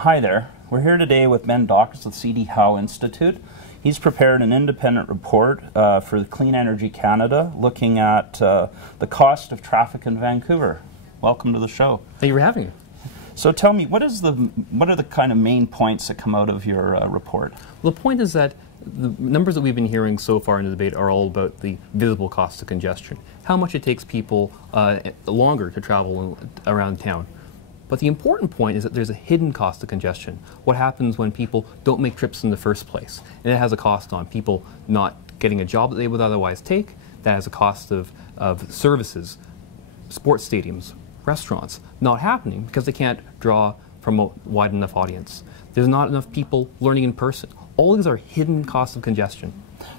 Hi there. We're here today with Ben Dachis with CD Howe Institute. He's prepared an independent report for Clean Energy Canada looking at the cost of traffic in Vancouver. Welcome to the show. Thank you for having me. So tell me, what are the kind of main points that come out of your report? Well, the point is that the numbers that we've been hearing so far in the debate are all about the visible cost of congestion, how much it takes people longer to travel around town. But the important point is that there's a hidden cost of congestion. What happens when people don't make trips in the first place? And it has a cost on people not getting a job that they would otherwise take. That has a cost of services, sports stadiums, restaurants not happening because they can't draw from a wide enough audience. There's not enough people learning in person. All these are hidden costs of congestion.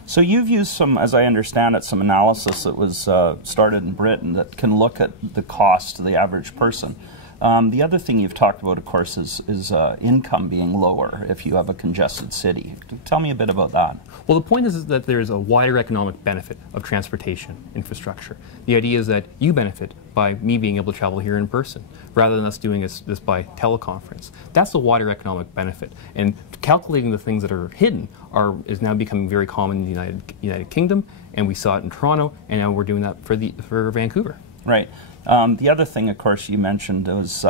So you've used some, as I understand it, some analysis that was started in Britain that can look at the cost to the average person. The other thing you've talked about, of course, is income being lower if you have a congested city. Tell me a bit about that. Well, the point is that there's a wider economic benefit of transportation infrastructure. The idea is that you benefit by me being able to travel here in person, rather than us doing this by teleconference. That's the wider economic benefit. And calculating the things that are hidden is now becoming very common in the United Kingdom, and we saw it in Toronto, and now we're doing that for Vancouver. Right. The other thing, of course, you mentioned was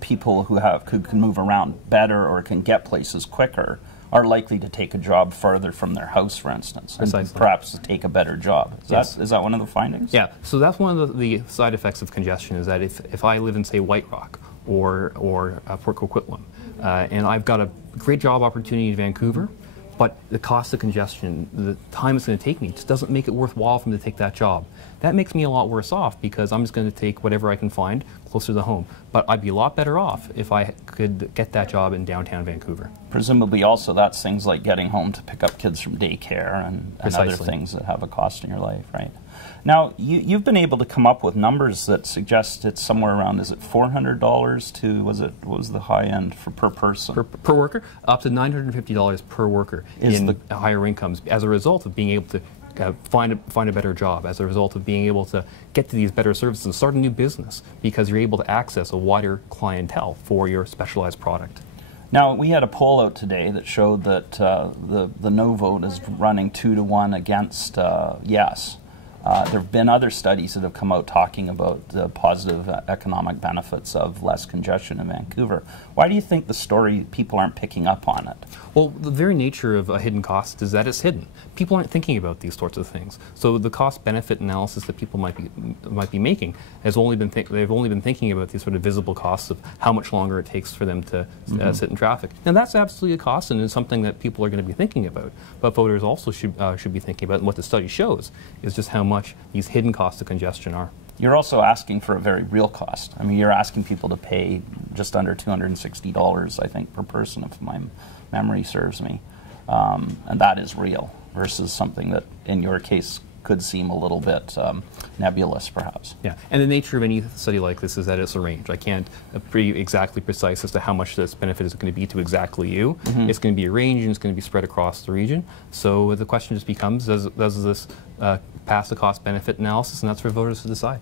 people who can move around better or can get places quicker are likely to take a job farther from their house, for instance, and perhaps to take a better job. Is that one of the findings? Yeah. So that's one of the side effects of congestion is that if I live in, say, White Rock or Port Coquitlam, and I've got a great job opportunity in Vancouver, but the cost of congestion, the time it's going to take me, just doesn't make it worthwhile for me to take that job. That makes me a lot worse off because I'm just going to take whatever I can find closer to home. But I'd be a lot better off if I could get that job in downtown Vancouver. Presumably also that's things like getting home to pick up kids from daycare and other things that have a cost in your life, right? Now, you've been able to come up with numbers that suggest it's somewhere around, is it $400 to, what was the high end per person? Per worker? Up to $950 per worker in higher incomes as a result of being able to find a better job, as a result of being able to get to these better services and start a new business because you're able to access a wider clientele for your specialized product. Now, we had a poll out today that showed that the no vote is running 2-to-1 against yes. There have been other studies that have come out talking about the positive economic benefits of less congestion in Vancouver. Why do you think the story, people aren't picking up on it? Well, the very nature of a hidden cost is that it's hidden. People aren't thinking about these sorts of things. So the cost-benefit analysis that people might be making has only been they've only been thinking about these sort of visible costs of how much longer it takes for them to sit in traffic. Now that's absolutely a cost and it's something that people are going to be thinking about. But voters also should be thinking about, and what the study shows is just how much these hidden costs of congestion are. You're also asking for a very real cost. I mean, you're asking people to pay just under $260, I think, per person, if my memory serves me. And that is real versus something that, in your case, could seem a little bit nebulous, perhaps. Yeah, and the nature of any study like this is that it's a range. I can't be exactly precise as to how much this benefit is going to be to exactly you. It's going to be a range and it's going to be spread across the region. So the question just becomes, does this pass the cost-benefit analysis, and that's for voters to decide.